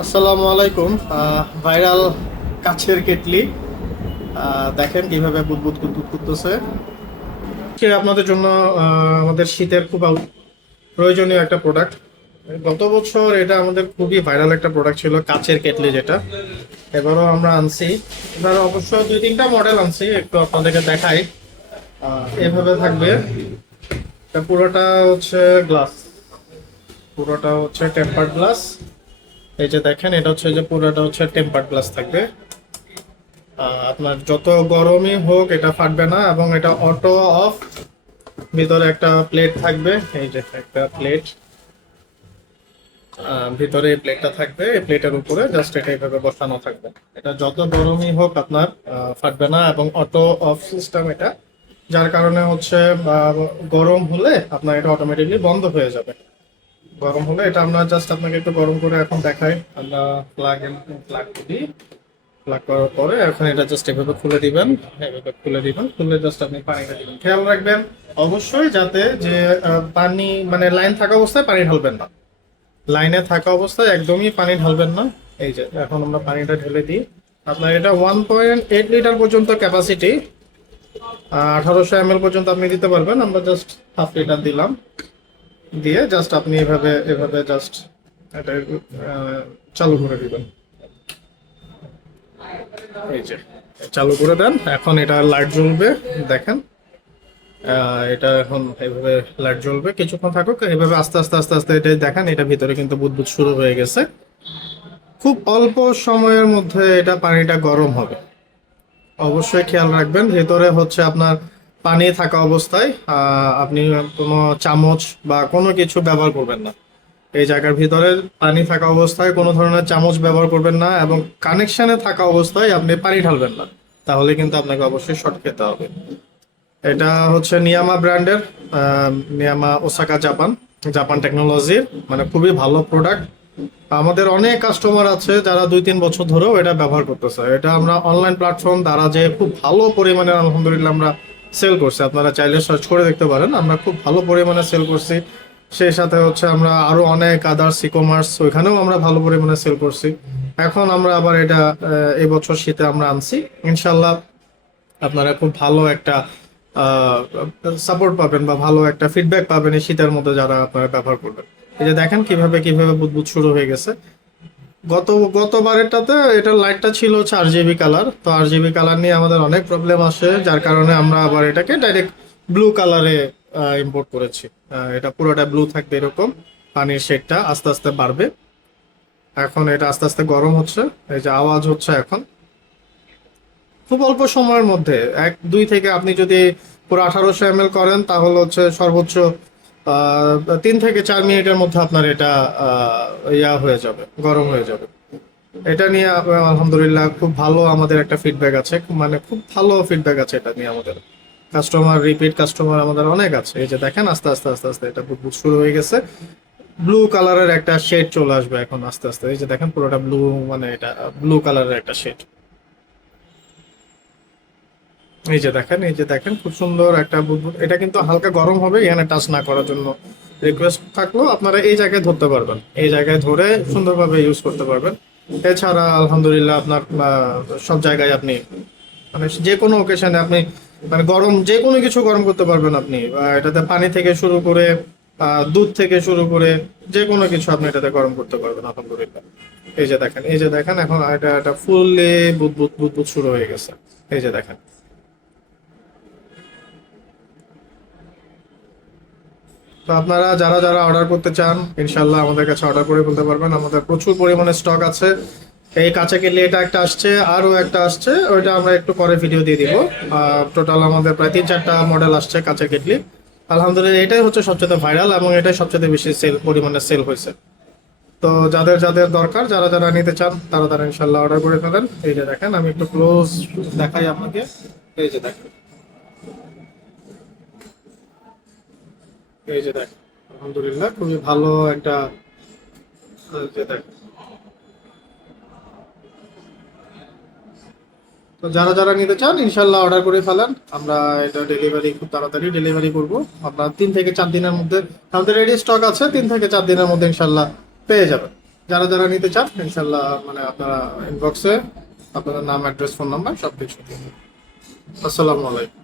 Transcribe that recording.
আসসালামু আলাইকুম। ভাইরাল কাছের কেটলি। দেখেন কীভাবে বুদবুদ বুদবুদ করতেছে। আপনাদের জন্য আমাদের শীতের খুব প্রয়োজনীয় একটা প্রোডাক্ট গত বছর এটা আমাদের খুবই ভাইরাল একটা প্রোডাক্ট ছিল কাচের কেটলি যেটা। এবারও আমরা আনছি। এবার অবশ্য দুই তিনটা মডেল আনছি, একটু আপনাদেরকে দেখাই। এভাবে থাকবে। পুরোটা হচ্ছে গ্লাস পুরোটা হচ্ছে টেম্পার্ড গ্লাস এই যে দেখেন, এটা হচ্ছে যে পুরোটা হচ্ছে টেম্পার্ড গ্লাস থাকবে। আপনার যত গরমই হোক, এটা ফাটবে না এবং এটা অটো অফ ভিতরে একটা প্লেট থাকবে। এই যে একটা প্লেট ভিতরে এই প্লেটটা থাকবে, এই প্লেটের উপরে জাস্ট এটা এইভাবে বসানো থাকবে। এটা যত গরমই হোক আপনার ফাটবে না এবং অটো অফ সিস্টেম এটা। যার কারণে হচ্ছে গরম হলে আপনার এটা অটোমেটিকলি বন্ধ হয়ে যাবে। গরম হলে, এটা আমরা জাস্ট আপনাকে একটু গরম করে এখন দেখাই। আমরা প্লাগ প্লাগ দিই প্লাগ করার পরে এখন এটা জাস্ট এভাবে খুলে দিবেন। এভাবে খুলে দিবেন, খুলে জাস্ট আপনি পানিটা দিবেন। খেয়াল রাখবেন, অবশ্যই যাতে যে পানি মানে লাইন থাকা অবস্থায় পানি ঢালবেন না। লাইনে থাকা অবস্থায় একদমই পানি ঢালবেন না। এই যে, এখন আমরা পানিটা ঢেলে দিই। আপনার এটা ওয়ান পয়েন্ট এইট লিটার পর্যন্ত ক্যাপাসিটি আঠারোশো এম পর্যন্ত আপনি দিতে পারবেন। আমরা জাস্ট হাফ লিটার দিলাম। দিয়ে জাস্ট আপনি এভাবে এভাবে জাস্ট এটা চালু করে দিবেন। এই যে, চালু করে দেন। এখন এটা লাইট জ্বলবে, দেখেন। এটা এখন এইভাবে লাইট জ্বলবে। কিছুক্ষণ থাকুক, এভাবে আস্তে আস্তে আস্তে আস্তে এটা দেখেন, এটা ভিতরে কিন্তু বুদবুদ শুরু হয়ে গেছে। খুব অল্প সময়ের মধ্যে এটা পানিটা গরম হবে। অবশ্যই খেয়াল রাখবেন, ভেতরে হচ্ছে আপনার পানি থাকা অবস্থায় আপনি কোনো চামচ বা কোনো কিছু ব্যবহার করবেন না। এই জায়গার ভিতরে পানি থাকা অবস্থায় কোনো ধরনের চামচ ব্যবহার করবেন না এবং কানেকশনে থাকা অবস্থায় আপনি পানি ঢালবেন না। তাহলে কিন্তু আপনাকে অবশ্যই শর্ট খেতে হবে। এটা হচ্ছে নিয়ামা ব্র্যান্ডের নিয়ামা ওসাকা জাপান জাপান টেকনোলজির মানে খুবই ভালো প্রোডাক্ট। আমাদের অনেক কাস্টমার আছে যারা দুই তিন বছর ধরেও এটা ব্যবহার করতেছে। এটা আমরা অনলাইন প্ল্যাটফর্ম দ্বারা যে খুব ভালো পরিমাণে, আলহামদুলিল্লাহ আমরা সেল করছি। আপনারা চাইলে সার্চ করে দেখতে পারেন। আমরা খুব ভালো পরিমাণে সেল করছি। সেই সাথে হচ্ছে আমরা আরও অনেক আদার্স ই কমার্স ওইখানেও আমরা ভালো পরিমাণে সেল করছি। এখন আমরা আবার এটা এবছর শীতে আমরা আনছি। ইনশাল্লাহ আপনারা খুব ভালো একটা সাপোর্ট পাবেন বা ভালো একটা ফিডব্যাক পাবেন এই শীতের মধ্যে যারা আপনারা ব্যবহার করবেন। এই যে দেখেন কীভাবে কীভাবে বুদবুদ শুরু হয়ে গেছে। গত, গতবারেরটাতে এটার লাইটটা ছিল হচ্ছে আর জিবি কালার তো আর জিবি কালার নিয়ে আমাদের অনেক প্রবলেম আসে, যার কারণে আমরা আবার এটাকে ডাইরেক্ট ব্লু কালারে ইম্পোর্ট করেছি। এটা পুরোটা ব্লু থাকবে এরকম, পানির শেডটা আস্তে আস্তে বাড়বে। এখন এটা আস্তে আস্তে গরম হচ্ছে, এই যে আওয়াজ হচ্ছে এখন। খুব অল্প সময়ের মধ্যে, এক, দুই থেকে আপনি যদি পুরো আঠারোশো এম করেন, তাহলে হচ্ছে সর্বোচ্চ তিন থেকে চার মিনিটের মধ্যে আপনার এটা ইয়া হয়ে যাবে, গরম হয়ে যাবে। এটা নিয়ে আলহামদুলিল্লাহ খুব ভালো আমাদের একটা ফিডব্যাক আছে। মানে খুব ভালো ফিডব্যাক আছে এটা নিয়ে আমাদের। কাস্টমার রিপিট কাস্টমার আমাদের অনেক আছে। এই যে দেখেন, আস্তে আস্তে আস্তে আস্তে এটা বুদবুদ শুরু হয়ে গেছে। ব্লু কালারের একটা শেড চলে আসবে এখন, আস্তে আস্তে। এই যে দেখেন, পুরোটা ব্লু মানে এটা ব্লু কালারের একটা শেড এই যে দেখেন, এই যে দেখেন, খুব সুন্দর একটা বুদবুদ এটা কিন্তু হালকা গরম হবে, এখানে টাচ না করার জন্য রিকোয়েস্ট থাকল। আপনারা এই জায়গায় ধরতে পারবেন। এই জায়গায় ধরে সুন্দরভাবে ইউজ করতে পারবেন। এছাড়া আলহামদুলিল্লাহ আপনার সব জায়গায় আপনি মানে যে কোনো ওকেশনে আপনি মানে গরম, যে কোনো কিছু গরম করতে পারবেন আপনি। এটাতে পানি থেকে শুরু করে দুধ থেকে শুরু করে যে কোনো কিছু আপনি এটাতে গরম করতে পারবেন, আলহামদুলিল্লাহ। এই যে দেখেন, এই যে দেখেন, এখন এটা এটা ফুললি বুদবুদ বুদবুদ শুরু হয়ে গেছে। এই যে দেখেন। তো আপনারা যারা যারা অর্ডার করতে চান ইনশাল্লাহ আমাদের কাছে অর্ডার করে ফেলতে পারবেন। আমাদের প্রচুর পরিমাণে স্টক আছে। এই কাঁচা কেলে এটা একটা আসছে, আরও একটা আসছে, ওইটা আমরা একটু পরে ভিডিও দিয়ে দিব। টোটাল আমাদের প্রায় তিন চারটা মডেল আসছে কাঁচা কেটলি। আলহামদুলিল্লাহ, এটাই হচ্ছে সবচেয়ে ভাইরাল এবং এটাই সবচেয়ে বেশি সেল পরিমাণে সেল হয়েছে। তো যাদের যাদের দরকার, যারা যারা নিতে চান, তারা তারা ইনশাল্লাহ অর্ডার করে ফেলেন। এই যে দেখেন, আমি একটু ক্লোজ দেখাই আপনাকে। এই যে দেখেন। এই যে দেখেন আলহামদুলিল্লাহ, খুবই ভালো একটা তো যারা যারা নিতে চান ইনশাল্লাহ অর্ডার করে ফেলেন। আমরা এটা ডেলিভারি খুব তাড়াতাড়ি ডেলিভারি করব। আপনার তিন থেকে চার দিনের মধ্যে আমাদের রেডি স্টক আছে, তিন থেকে চার দিনের মধ্যে ইনশাল্লাহ পেয়ে যাবেন। যারা যারা নিতে চান ইনশাল্লাহ মানে আপনারা ইনবক্সে আপনাদের নাম অ্যাড্রেস ফোন নাম্বার সব কিছু আসসালামু আলাইকুম।